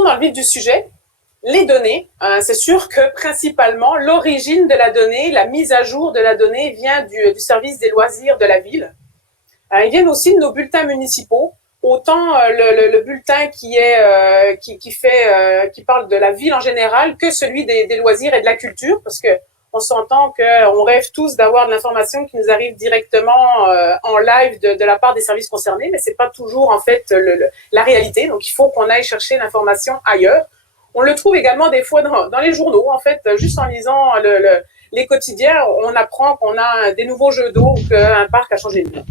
rentrons dans le vif du sujet. Les données, c'est sûr que principalement, l'origine de la donnée, la mise à jour de la donnée vient du service des loisirs de la ville. Ils viennent aussi de nos bulletins municipaux. Autant le bulletin qui parle de la ville en général que celui des loisirs et de la culture, parce que on s'entend qu'on rêve tous d'avoir de l'information qui nous arrive directement en live de la part des services concernés, mais c'est pas toujours en fait la réalité. Donc il faut qu'on aille chercher l'information ailleurs. On le trouve également des fois dans les journaux, en fait, juste en lisant les quotidiens, on apprend qu'on a des nouveaux jeux d'eau ou qu'un parc a changé de nom.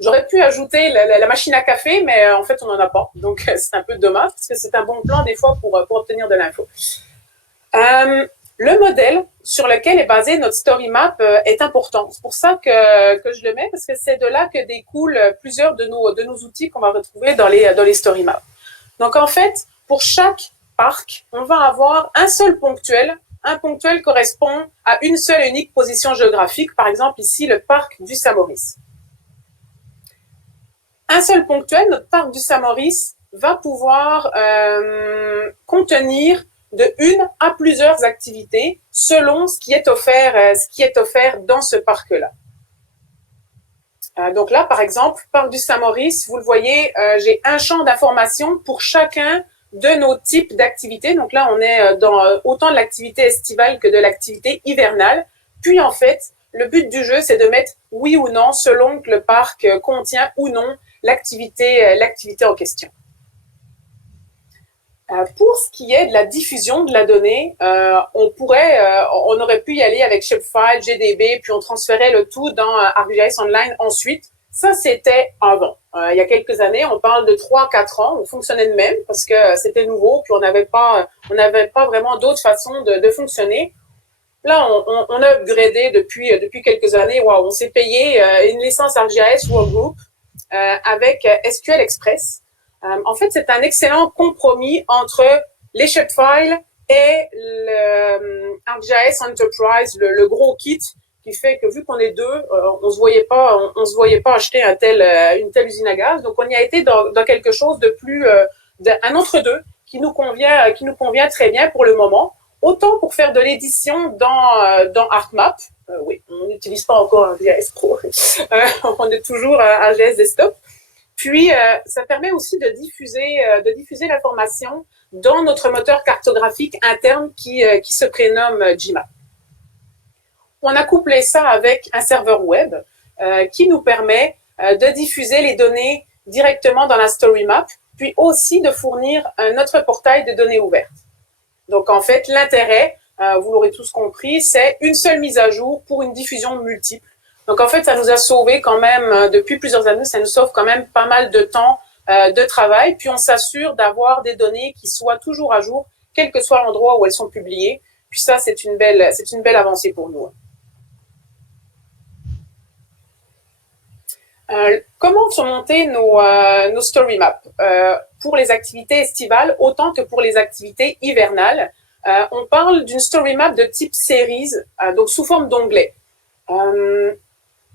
J'aurais pu ajouter la machine à café, mais en fait, on n'en a pas. Donc, c'est un peu dommage, parce que c'est un bon plan, des fois, pour obtenir de l'info. Le modèle sur lequel est basé notre story map est important. C'est pour ça que je le mets, parce que c'est de là que découlent plusieurs de nos outils qu'on va retrouver dans les story maps. Donc, en fait, pour chaque parc, on va avoir un seul ponctuel. Un ponctuel correspond à une seule et unique position géographique. Par exemple, ici, le parc du Saint-Maurice. Un seul ponctuel, notre parc du Saint-Maurice, va pouvoir contenir de une à plusieurs activités selon ce qui est offert dans ce parc-là. Donc là, par exemple, parc du Saint-Maurice, vous le voyez, j'ai un champ d'information pour chacun de nos types d'activités. Donc là, on est dans autant de l'activité estivale que de l'activité hivernale. Puis en fait, le but du jeu, c'est de mettre oui ou non selon que le parc contient ou non l'activité en question. Pour ce qui est de la diffusion de la donnée, on aurait pu y aller avec Shapefile, GDB, puis on transférait le tout dans ArcGIS Online ensuite. Ça, c'était avant. Il y a quelques années, on parle de 3-4 ans, on fonctionnait de même parce que c'était nouveau, puis on n'avait pas vraiment d'autres façons de fonctionner. Là, on a upgradé depuis quelques années. Wow, on s'est payé une licence ArcGIS Workgroup avec SQL Express. En fait, c'est un excellent compromis entre les shapefiles et le ArcGIS Enterprise, le gros kit qui fait que vu qu'on est deux, on se voyait pas acheter une telle usine à gaz. Donc, on y a été dans quelque chose de plus, un entre-deux qui nous convient très bien pour le moment. Autant pour faire de l'édition dans ArcMap. Oui, on n'utilise pas encore ArcGIS Pro. On est toujours à ArcGIS Desktop. Puis, ça permet aussi de diffuser l'information dans notre moteur cartographique interne qui se prénomme GMAP. On a couplé ça avec un serveur web qui nous permet de diffuser les données directement dans la story map, puis aussi de fournir notre portail de données ouvertes. Donc, en fait, l'intérêt, vous l'aurez tous compris, c'est une seule mise à jour pour une diffusion multiple. Donc, en fait, ça nous a sauvé quand même, depuis plusieurs années, ça nous sauve quand même pas mal de temps de travail. Puis, on s'assure d'avoir des données qui soient toujours à jour, quel que soit l'endroit où elles sont publiées. Puis ça, c'est une belle avancée pour nous. Comment sont montées nos story maps pour les activités estivales autant que pour les activités hivernales? On parle d'une story map de type series, donc sous forme d'onglets.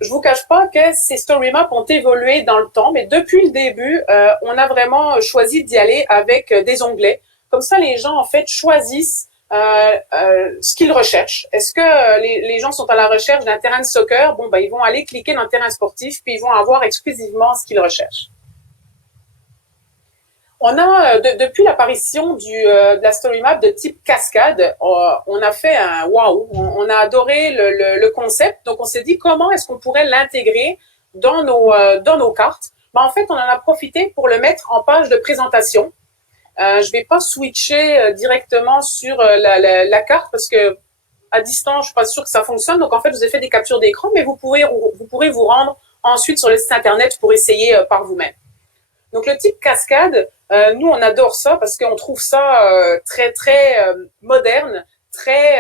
Je vous cache pas que ces story maps ont évolué dans le temps, mais depuis le début, on a vraiment choisi d'y aller avec des onglets. Comme ça, les gens en fait choisissent ce qu'ils recherchent. Est-ce que les gens sont à la recherche d'un terrain de soccer? Bon, ben, ils vont aller cliquer dans le terrain sportif, puis ils vont avoir exclusivement ce qu'ils recherchent. On a, depuis l'apparition de la story map de type cascade, on a fait un waouh, on a adoré le concept. Donc, on s'est dit comment est-ce qu'on pourrait l'intégrer dans nos cartes. Ben, en fait, on en a profité pour le mettre en page de présentation. Je vais pas switcher directement sur la carte parce que à distance, je suis pas sûre que ça fonctionne. Donc, en fait, je vous ai fait des captures d'écran, mais vous pourrez vous rendre ensuite sur le site internet pour essayer par vous-même. Donc, le type cascade, nous, on adore ça parce qu'on trouve ça très, très moderne, très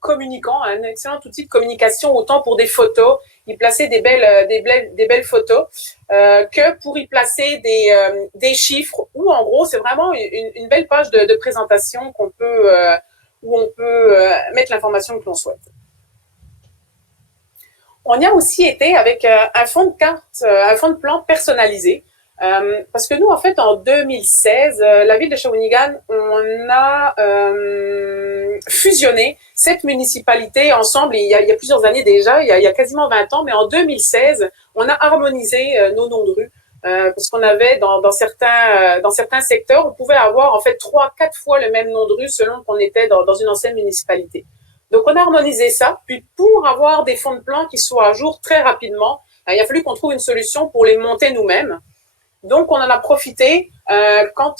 communicant, un excellent outil de communication, autant pour des photos, y placer des belles photos, que pour y placer des chiffres, ou en gros, c'est vraiment une belle page de présentation où on peut mettre l'information que l'on souhaite. On y a aussi été avec un fond de carte, un fond de plan personnalisé. Parce que nous, en fait, en 2016, la ville de Shawinigan, on a fusionné 7 municipalités ensemble. Il y a plusieurs années déjà, il y a quasiment 20 ans, mais en 2016, on a harmonisé nos noms de rues. Parce qu'on avait dans certains secteurs, on pouvait avoir en fait 3, 4 fois le même nom de rue selon qu'on était dans une ancienne municipalité. Donc on a harmonisé ça, puis pour avoir des fonds de plan qui soient à jour très rapidement, il a fallu qu'on trouve une solution pour les monter nous-mêmes. Donc, on en a profité quand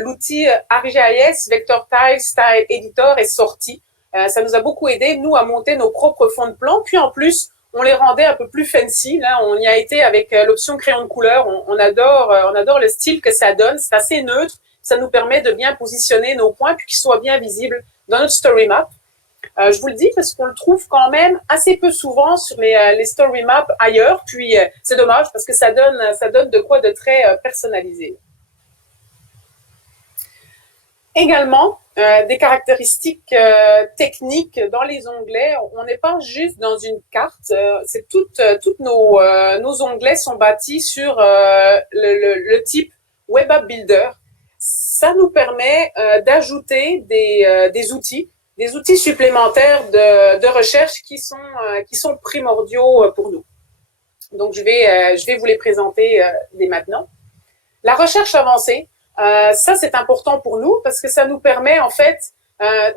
l'outil ArcGIS Vector Tile Style Editor est sorti. Ça nous a beaucoup aidé, nous, à monter nos propres fonds de plan. Puis, en plus, on les rendait un peu plus fancy. Là, on y a été avec l'option crayon de couleur. On adore le style que ça donne. C'est assez neutre. Ça nous permet de bien positionner nos points puis qu'ils soient bien visibles dans notre story map. Je vous le dis parce qu'on le trouve quand même assez peu souvent sur les story maps ailleurs. Puis c'est dommage parce que ça donne de quoi de très personnalisé. Également, des caractéristiques techniques dans les onglets. On n'est pas juste dans une carte. C'est toutes nos onglets sont bâtis sur le type Web App Builder. Ça nous permet d'ajouter des outils supplémentaires de recherche qui sont primordiaux pour nous. Donc, je vais vous les présenter dès maintenant. La recherche avancée, ça, c'est important pour nous parce que ça nous permet, en fait,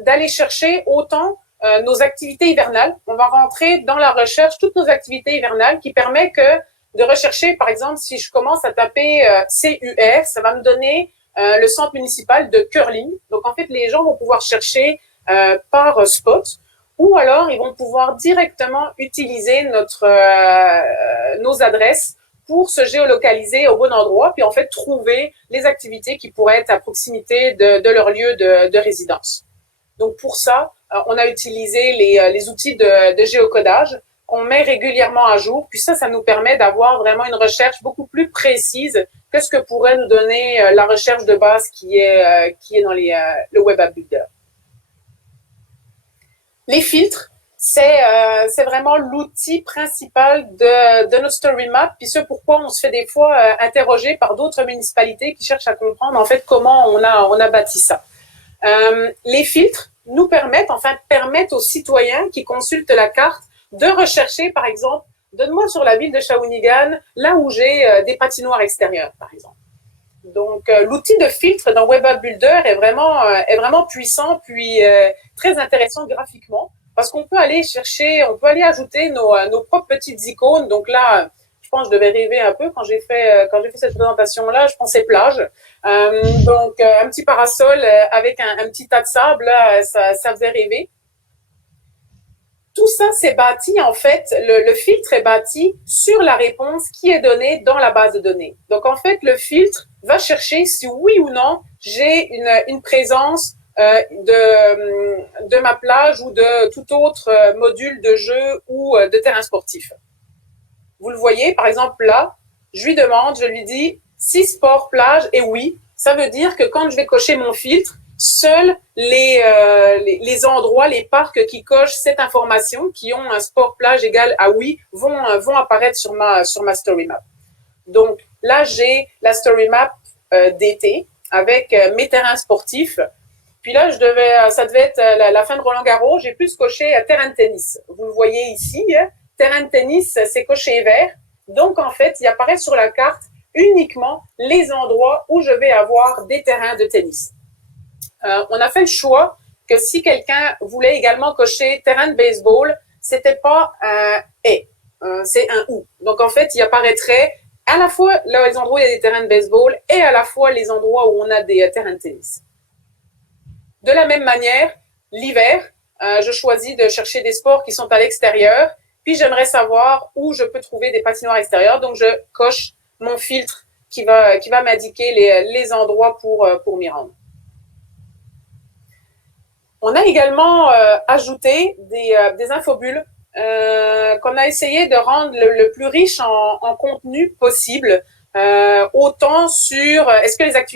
d'aller chercher autant nos activités hivernales. On va rentrer dans la recherche toutes nos activités hivernales qui permet de rechercher, par exemple, si je commence à taper CUR, ça va me donner le centre municipal de curling. Donc, en fait, les gens vont pouvoir chercher par spot, ou alors ils vont pouvoir directement utiliser nos adresses pour se géolocaliser au bon endroit, puis en fait trouver les activités qui pourraient être à proximité de leur lieu de résidence. Donc pour ça, on a utilisé les outils de géocodage qu'on met régulièrement à jour, puis ça nous permet d'avoir vraiment une recherche beaucoup plus précise que ce que pourrait nous donner la recherche de base qui est dans le Web App Builder. Les filtres, c'est vraiment l'outil principal de notre story map, puis ce pourquoi on se fait des fois interroger par d'autres municipalités qui cherchent à comprendre en fait comment on a bâti ça. Les filtres nous permettent aux citoyens qui consultent la carte de rechercher, par exemple, donne-moi sur la ville de Shawinigan, là où j'ai des patinoires extérieures, par exemple. Donc, l'outil de filtre dans Web App Builder est vraiment puissant, puis très intéressant graphiquement, parce qu'on peut aller ajouter nos propres petites icônes. Donc là, je pense que je devais rêver un peu quand j'ai fait cette présentation-là. Je pensais plage. Donc, un petit parasol avec un petit tas de sable, là, ça faisait rêver. Tout ça, c'est bâti, en fait, le filtre est bâti sur la réponse qui est donnée dans la base de données. Donc, en fait, le filtre va chercher si oui ou non j'ai une présence de ma plage ou de tout autre module de jeu ou de terrain sportif. Vous le voyez, par exemple, là, je lui dis si sport plage et oui, ça veut dire que quand je vais cocher mon filtre, seuls les endroits, les parcs qui cochent cette information, qui ont un sport plage égal à oui, vont apparaître sur ma story map. Donc là, j'ai la story map d'été avec mes terrains sportifs. Puis là, ça devait être la fin de Roland-Garros. J'ai plus coché terrain de tennis. Vous le voyez ici, terrain de tennis, c'est coché vert. Donc en fait, il apparaît sur la carte uniquement les endroits où je vais avoir des terrains de tennis. On a fait le choix que si quelqu'un voulait également cocher terrain de baseball, c'était pas un et, c'est un ou. Donc en fait, il apparaîtrait à la fois les endroits où il y a des terrains de baseball et à la fois les endroits où on a des terrains de tennis. De la même manière, l'hiver, je choisis de chercher des sports qui sont à l'extérieur, puis j'aimerais savoir où je peux trouver des patinoires extérieurs, donc je coche mon filtre qui va m'indiquer les endroits pour m'y rendre. On a également ajouté des infobulles qu'on a essayé de rendre le plus riche en contenu possible, autant sur est-ce que les activités